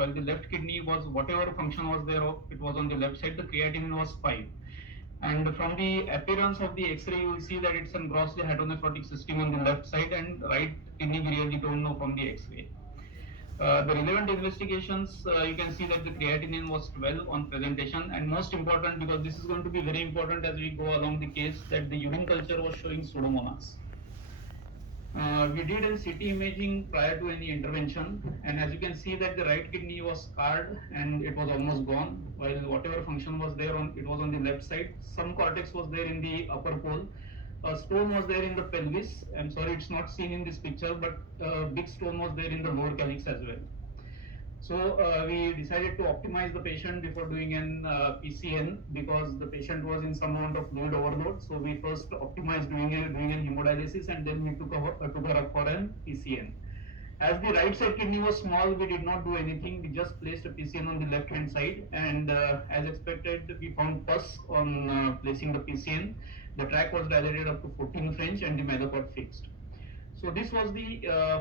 while the left kidney was, whatever function was there, it was on the left side, the creatinine was 5. And from the appearance of the X-ray, you will see that it's a grossly hydronephrotic system on the left side, and right kidney we really don't know from the X-ray. The relevant investigations, you can see that the creatinine was 12 on presentation, and most important, because this is going to be very important as we go along the case, that the urine culture was showing Pseudomonas. We did a CT imaging prior to any intervention, and as you can see that the right kidney was scarred and it was almost gone, while whatever function was there it was on the left side. Some cortex was there in the upper pole. A stone was there in the pelvis. I'm sorry, it's not seen in this picture, but a big stone was there in the lower calyx as well. So we decided to optimize the patient before doing an PCN, because the patient was in some amount of fluid overload. So we first optimized doing an hemodialysis, and then we took her up for an PCN. As the right side kidney was small, we did not do anything. We just placed a PCN on the left hand side, and as expected, we found pus on placing the PCN. The tract was dilated up to 14 French, and the mother got fixed. So this was the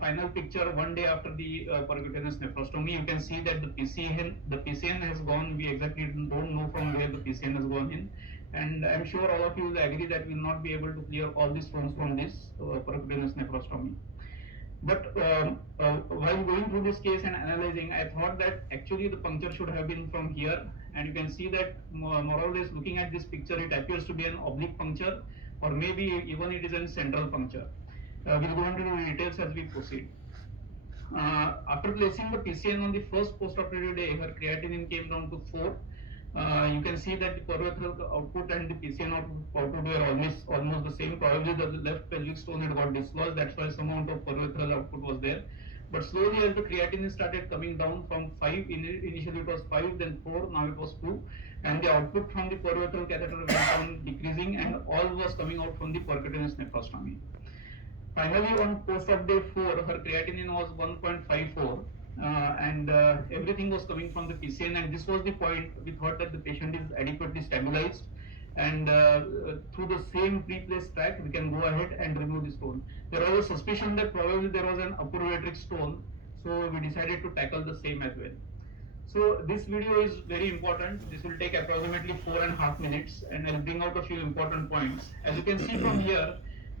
final picture one day after the percutaneous nephrostomy. You can see that the PCN has gone. We exactly don't know from where the PCN has gone in, and I'm sure all of you will agree that we will not be able to clear all the stones from this percutaneous nephrostomy. But while going through this case and analyzing, I thought that actually the puncture should have been from here, and you can see that more or less looking at this picture, it appears to be an oblique puncture, or maybe even it is a central puncture. We'll go into the details as we proceed. After placing the PCN on the first postoperative day, her creatinine came down to 4. You can see that the pervitral output and the PCN output were almost the same. Probably the left pelvic stone had got dislodged. That's why some amount of pervitral output was there. But slowly, as the creatinine started coming down from 5, initially it was 5, then 4, now it was 2, and the output from the pervitral catheter went down decreasing, and all was coming out from the percutaneous nephrostomy. Finally, on post-op day 4, her creatinine was 1.54, and everything was coming from the PCN, and this was the point we thought that the patient is adequately stabilized, and through the same pre-placed tract, we can go ahead and remove the stone. There was a suspicion that probably there was an upper ureteric stone, so we decided to tackle the same as well. So this video is very important. This will take approximately 4.5 minutes, and I'll bring out a few important points. As you can see from here,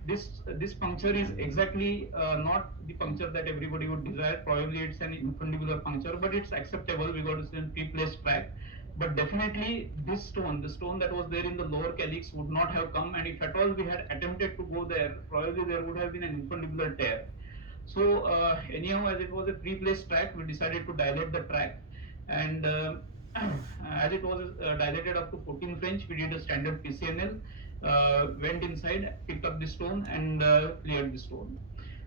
this puncture is exactly not the puncture that everybody would desire. Probably it's an infundibular puncture, but it's acceptable because it's in pre-placed tract. But definitely this stone, the stone that was there in the lower calyx, would not have come, and if at all we had attempted to go there, probably there would have been an infundibular tear. So anyhow, as it was a pre-placed tract, we decided to dilate the tract, and as it was dilated up to 14 French, we did a standard PCNL. Went inside, picked up the stone, and cleared the stone.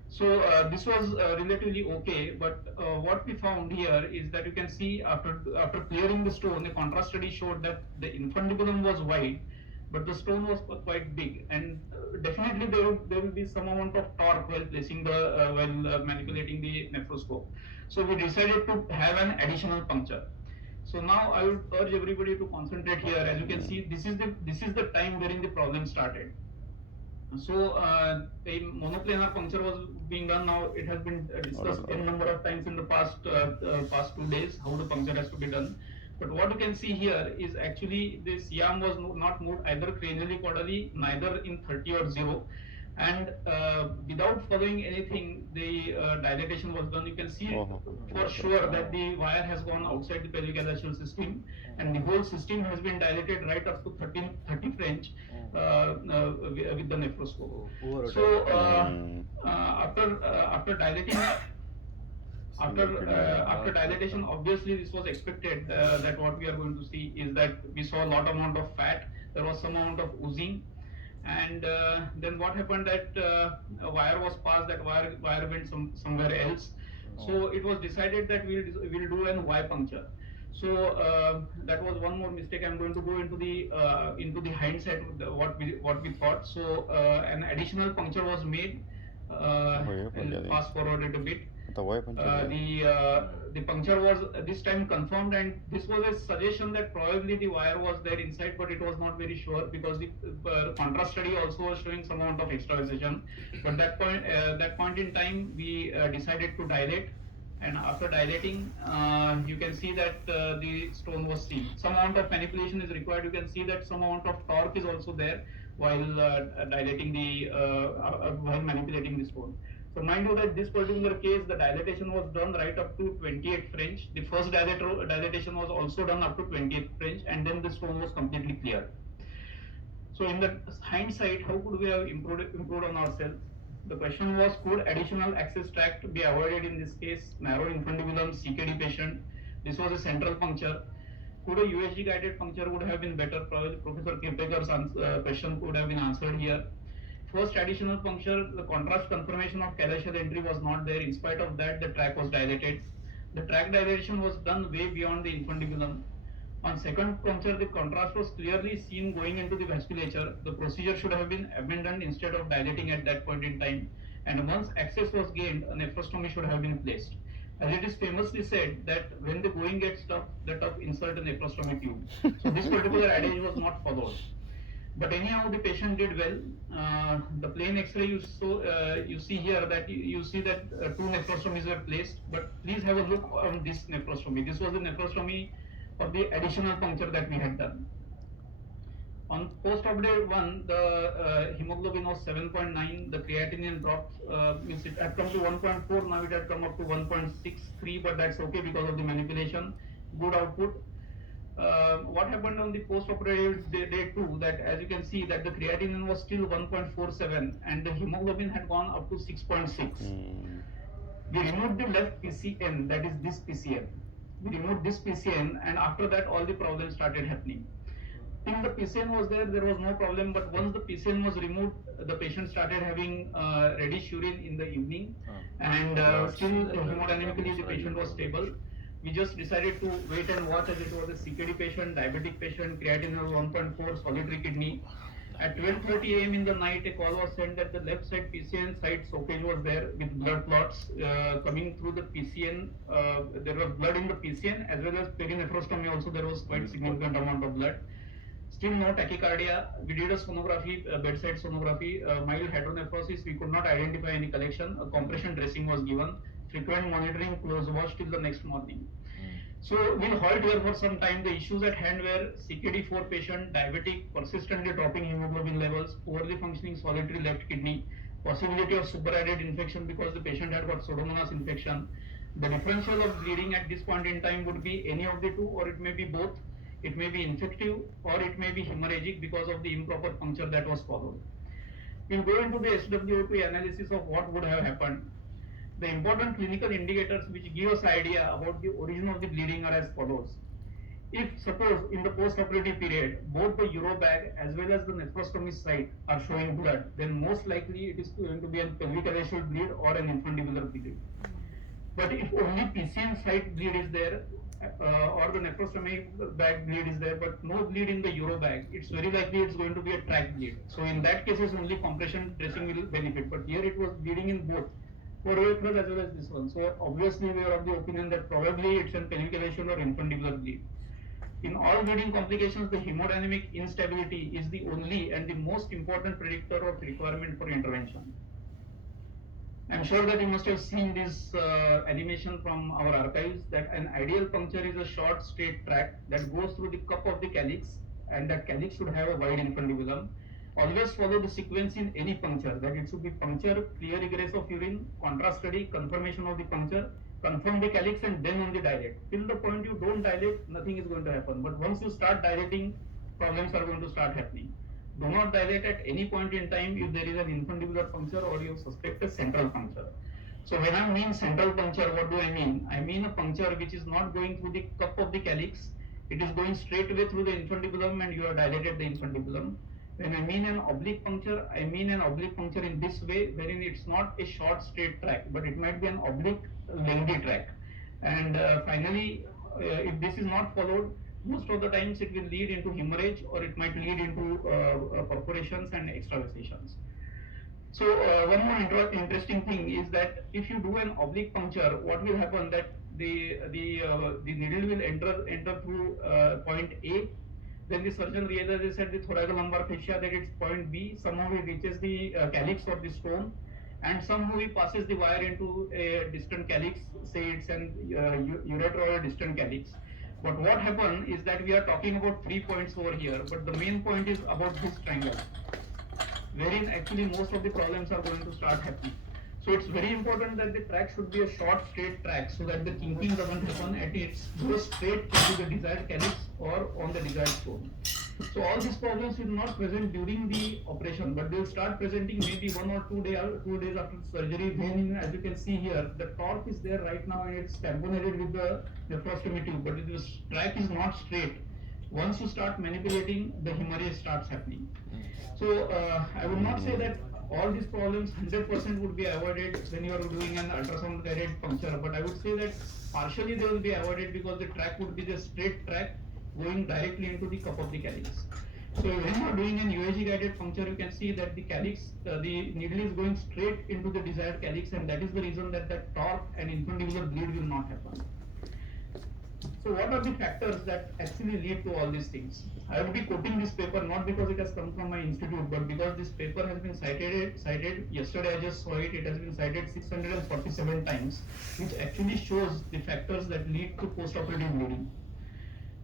So this was relatively okay, but what we found here is that you can see after clearing the stone, the contrast study showed that the infundibulum was wide, but the stone was quite big, and definitely there will be some amount of torque while placing the while manipulating the nephroscope. So we decided to have an additional puncture. So now I would urge everybody to concentrate here. As you can see, this is the time wherein the problem started. So a monoplanar puncture was being done. Now it has been discussed a number of times in the past 2 days how the puncture has to be done. But what you can see here is actually this yam was not moved either cranially caudally, neither in 30 or 0. And without following anything, the dilatation was done. You can see for sure that the wire has gone outside the pelvic alveolar system, and the whole system has been dilated right up to 30 French with the nephroscope. So after dilating. After dilatation, obviously this was expected. That what we are going to see is that we saw a lot amount of fat. There was some amount of oozing. And then what happened that a wire was passed, that wire went somewhere else. So it was decided that we'll do an Y puncture. So that was one more mistake. I'm going to go into the hindsight what we thought. So an additional puncture was made. I'll fast forward it a bit. The puncture was this time confirmed, and this was a suggestion that probably the wire was there inside, but it was not very sure because the contrast study also was showing some amount of extravasation. But that point in time, we decided to dilate. and after dilating, you can see that the stone was seen. Some amount of manipulation is required. You can see that some amount of torque is also there while dilating the while manipulating the stone. So mind you that this particular case, the dilatation was done right up to 28 French. The first dilatation was also done up to 28 French, and then the stone was completely cleared. So in the hindsight, how could we have improved on ourselves? The question was, could additional access tract be avoided in this case? Narrow infundibulum, CKD patient. This was a central puncture. Could a USG guided puncture would have been better? Probably Professor Kirtekar's question could have been answered here. First additional puncture, the contrast confirmation of calaceal entry was not there. In spite of that, the tract was dilated. The tract dilation was done way beyond the infundibulum. On second puncture, the contrast was clearly seen going into the vasculature. The procedure should have been abandoned instead of dilating at that point in time. And once access was gained, a nephrostomy should have been placed. As it is famously said that when the going gets tough, the tough insert a nephrostomy tube. So this particular adage was not followed. But anyhow, the patient did well. The plain X-ray you see here that you see that two nephrostomies were placed. But please have a look on this nephrostomy. This was the nephrostomy of the additional puncture that we had done. On post-operative one, the hemoglobin was 7.9. The creatinine dropped. Means it had come to 1.4. Now it had come up to 1.63, but that's okay because of the manipulation. Good output. What happened on the post-operative day 2, that as you can see that the creatinine was still 1.47 and the hemoglobin had gone up to 6.6. We removed the left PCN, that is this PCN. We removed this PCN, and after that all the problems started happening. Till the PCN was there was no problem, but once the PCN was removed, the patient started having reddish urine in the evening, and still hemodynamically the patient was stable. We just decided to wait and watch, as it was a CKD patient, diabetic patient, creatinine was 1.4, solitary kidney. At 12:30 a.m. in the night, a call was sent that the left side PCN side soakage was there with blood clots coming through the PCN. There was blood in the PCN as well as perinephrostomy also. There was quite significant amount of blood. Still no tachycardia. We did a sonography, bedside sonography, mild hydronephrosis. We could not identify any collection. A compression dressing was given. Frequent monitoring, close watch till the next morning. So we'll halt here for some time. The issues at hand were CKD4 patient, diabetic, persistently dropping hemoglobin levels, poorly functioning solitary left kidney, possibility of superadded infection because the patient had got Pseudomonas infection. The differential of bleeding at this point in time would be any of the two, or it may be both. It may be infective or it may be hemorrhagic because of the improper puncture that was followed. We'll go into the Hwp analysis of what would have happened. The important clinical indicators which give us idea about the origin of the bleeding are as follows. If suppose in the post-operative period, both the urobag as well as the nephrostomy site are showing blood, then most likely it is going to be a pelvic arterial bleed or an infundibular bleed. But if only PCN site bleed is there, or the nephrostomy bag bleed is there, but no bleed in the urobag, it's very likely it's going to be a tract bleed. So in that cases only compression dressing will benefit. But here it was bleeding in both, peripheral as well as this one. So obviously we are of the opinion that probably it's an pelvic elevation or infundibular bleed. In all bleeding complications, the hemodynamic instability is the only and the most important predictor of requirement for intervention. I'm sure that you must have seen this animation from our archives, that an ideal puncture is a short straight tract that goes through the cup of the calyx, and that calyx should have a wide infundibulum. Always follow the sequence in any puncture, that it should be puncture, clear egress of urine, contrast study, confirmation of the puncture, confirm the calyx, and then only dilate. Till the point you don't dilate, nothing is going to happen. But once you start dilating, problems are going to start happening. Do not dilate at any point in time if there is an infundibular puncture or you suspect a central puncture. So when I mean central puncture, what do I mean? I mean a puncture which is not going through the cup of the calyx. It is going straight away through the infundibulum and you have dilated the infundibulum. When I mean an oblique puncture, I mean an oblique puncture in this way, wherein it's not a short straight tract, but it might be an oblique lengthy tract. And finally, if this is not followed, most of the times it will lead into hemorrhage or it might lead into perforations and extravasations. So one more interesting thing is that if you do an oblique puncture, what will happen that the needle will enter through point A. Then the surgeon realizes at the thoracolumbar fascia that it's point B. Somehow it reaches the calyx or the stone, and somehow he passes the wire into a distant calyx, say it's an ureter or a distant calyx. But what happened is that we are talking about 3 points over here, but the main point is about this triangle, wherein actually most of the problems are going to start happening. So it's very important that the track should be a short straight track so that the kinking doesn't happen and it goes straight into the desired calyx or on the desired stone. So all these problems will not present during the operation, but they will start presenting maybe 1 or 2 days after surgery. When, as you can see here, the torque is there right now and it's tamponated with the nephrostomy tube, but the track is not straight. Once you start manipulating, the hemorrhage starts happening. So I would not say that all these problems 100% would be avoided when you are doing an ultrasound guided puncture, but I would say that partially they will be avoided because the track would be the straight track going directly into the cup of the calyx. So when you are doing an UAG guided puncture, you can see that the calyx, the needle is going straight into the desired calyx, and that is the reason that the torque and infundibular bleed will not happen. So what are the factors that actually lead to all these things? I will be quoting this paper not because it has come from my institute, but because this paper has been cited yesterday. I just saw it. It has been cited 647 times, which actually shows the factors that lead to post-operative bleeding.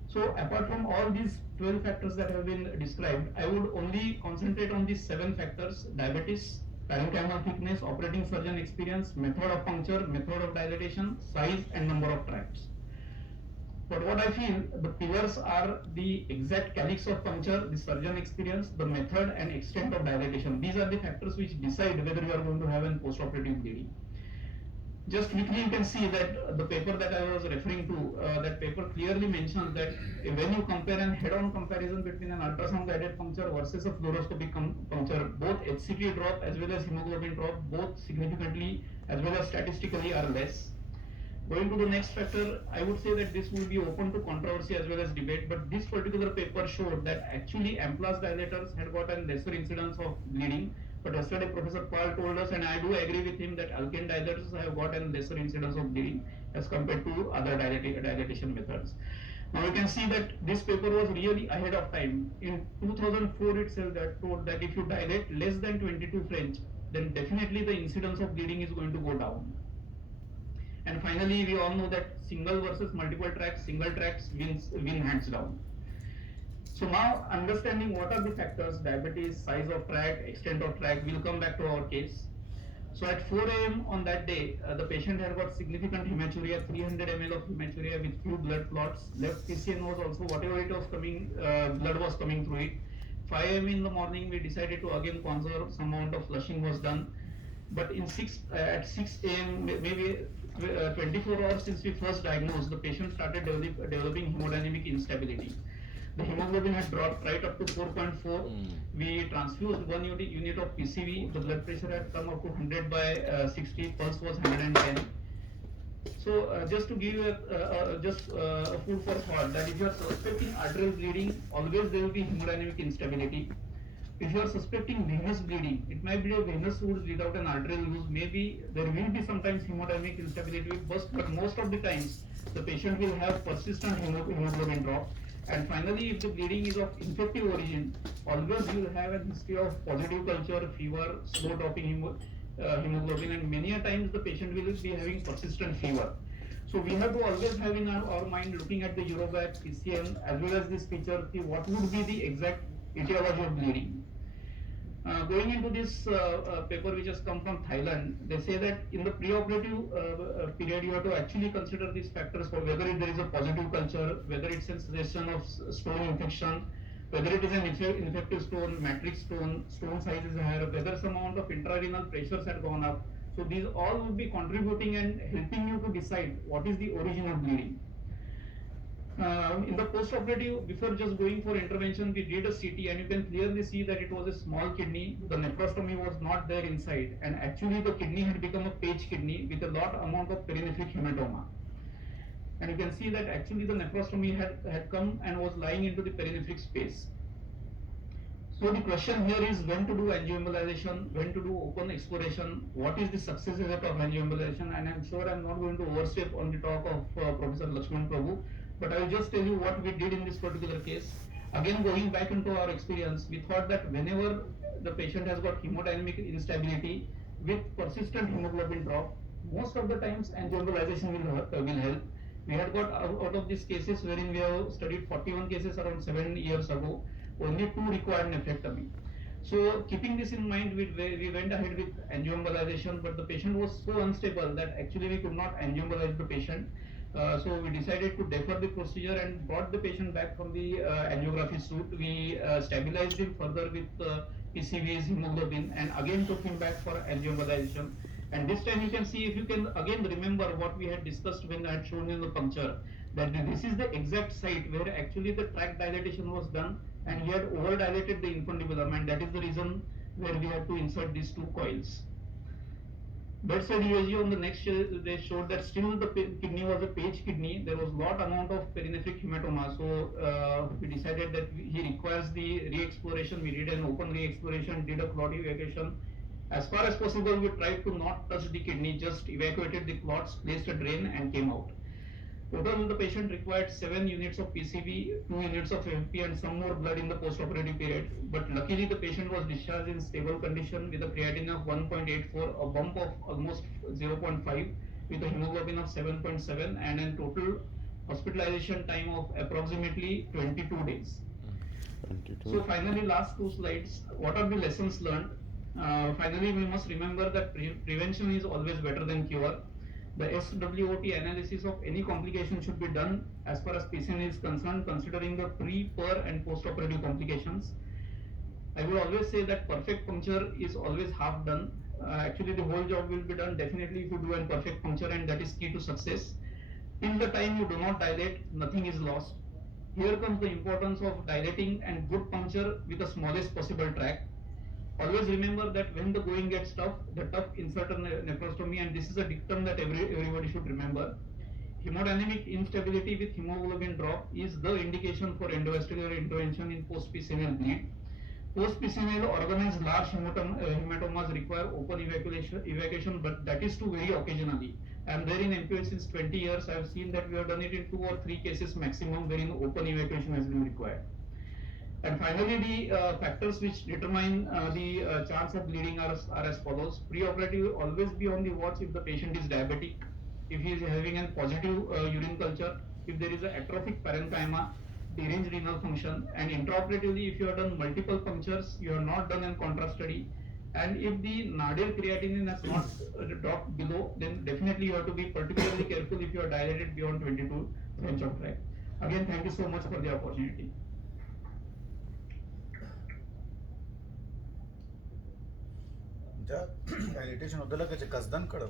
So apart from all these 12 factors that have been described, I would only concentrate on these 7 factors: diabetes, parenchymal thickness, operating surgeon experience, method of puncture, method of dilatation, size, and number of tracts. But what I feel, the pillars are the exact calyx of puncture, the surgeon experience, the method and extent of dilatation. These are the factors which decide whether you are going to have an post-operative bleeding. Just quickly, you can see that the paper that I was referring to, that paper clearly mentions that when you compare an head-on comparison between an ultrasound guided puncture versus a fluoroscopic puncture, both HCT drop as well as hemoglobin drop, both significantly as well as statistically are less. Going to the next factor, I would say that this will be open to controversy as well as debate, but this particular paper showed that actually M-class dilators had got a lesser incidence of bleeding. But yesterday Professor Paul told us, and I do agree with him, that alkane dilators have got a lesser incidence of bleeding as compared to other dilatation methods. Now you can see that this paper was really ahead of time. In 2004 itself, that told that if you dilate less than 22 French, then definitely the incidence of bleeding is going to go down. And finally, we all know that single versus multiple tracks, single tracks win hands down. So now, understanding what are the factors, diabetes, size of tract, extent of tract, we'll come back to our case. So at 4 a.m. on that day, the patient had got significant hematuria, 300 ml of hematuria with few blood clots. Left PCN was also, whatever it was coming, blood was coming through it. 5 a.m. in the morning, we decided to again conserve, some amount of flushing was done. But at 6 a.m., maybe 24 hours since we first diagnosed, the patient started developing hemodynamic instability. The hemoglobin had dropped right up to 4.4. We transfused 1 unit of PCV. The blood pressure had come up to 100 by 60. Pulse was 110. So just to give you a food for thought, that if you are suspecting arterial bleeding, always there will be hemodynamic instability. If you are suspecting venous bleeding, it might be a venous wound without an arterial ooze. Maybe there will be sometimes hemodynamic instability with burst, but most of the times the patient will have persistent hemoglobin drop. And finally, if the bleeding is of infective origin, always you will have a history of positive culture, fever, slow dropping hemoglobin, and many a times the patient will be having persistent fever. So we have to always have in our mind, looking at the Eurogap, PCN, as well as this feature, what would be the exact etiology of bleeding. Going into this paper which has come from Thailand, they say that in the preoperative period, you have to actually consider these factors for whether there is a positive culture, whether it's a suggestion of stone infection, whether it is an infective stone, matrix stone, stone size is higher, whether some amount of intrarenal pressures had gone up. So these all would be contributing and helping you to decide what is the origin of bleeding. In the post-operative, before just going for intervention, we did a CT and you can clearly see that it was a small kidney. The nephrostomy was not there inside, and actually the kidney had become a page kidney with a lot amount of perinephric hematoma. And you can see that actually the nephrostomy had come and was lying into the perinephric space. So the question here is when to do angioembolization, when to do open exploration, what is the success rate of angioembolization, and I'm sure I'm not going to overstep on the talk of Professor Lakshman Prabhu, but I will just tell you what we did in this particular case. Again, going back into our experience, we thought that whenever the patient has got hemodynamic instability, with persistent hemoglobin drop, most of the times angioembolization will help. We had got out of these cases wherein we have studied 41 cases around 7 years ago, only 2 required nephrectomy. So keeping this in mind, we went ahead with angioembolization, but the patient was so unstable that actually we could not angioembolize the patient. So we decided to defer the procedure and brought the patient back from the angiography suite. We stabilized him further with PCVs, hemoglobin, and again took him back for angioembolization. And this time you can see, if you can again remember what we had discussed when I had shown you the puncture, that this is the exact site where actually the tract dilatation was done, and he had over dilated the infundibulum, and that is the reason where we had to insert these 2 coils. Bedside ESG on the next they showed that still the kidney was a page kidney. There was lot amount of perinephric hematoma. So we decided that he requires the re-exploration. We did an open re-exploration, did a clot evacuation. As far as possible, we tried to not touch the kidney, just evacuated the clots, placed a drain, and came out. Total, the patient required 7 units of PCV, 2 units of Hwp, and some more blood in the post-operative period. But luckily, the patient was discharged in stable condition with a creatinine of 1.84, a bump of almost 0.5, with a hemoglobin of 7.7, and a total hospitalization time of approximately 22 days. 22. So finally, last 2 slides. What are the lessons learned? Finally, we must remember that prevention is always better than cure. The Hwp analysis of any complication should be done as far as PCNL is concerned, considering the pre, per, and post-operative complications. I will always say that perfect puncture is always half done. Actually, the whole job will be done definitely if you do a perfect puncture, and that is key to success. Till the time you do not dilate, nothing is lost. Here comes the importance of dilating and good puncture with the smallest possible tract. Always remember that when the going gets tough, the tough insert a nephrostomy, and this is a dictum that everybody should remember. Hemodynamic instability with hemoglobin drop is the indication for endovascular intervention in post-PCNL bleed. Post-PCNL organized large hematomas require open evacuation, but that is too very occasionally. I am there in MPH since 20 years. I have seen that we have done it in 2 or 3 cases maximum wherein open evacuation has been required. And finally, the factors which determine the chance of bleeding are as follows. Pre-operative, always be on the watch if the patient is diabetic, if he is having a positive urine culture, if there is an atrophic parenchyma, deranged renal function, and intraoperatively, if you have done multiple punctures, you have not done a contrast study, and if the nadir creatinine has not dropped below, then definitely you have to be particularly careful if you are dilated beyond 22 French of tract. Again, thank you so much for the opportunity. Dilatation of the luggage, Kasdan Kada.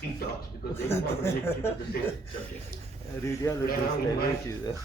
Because they want to take the same subject. Radiology is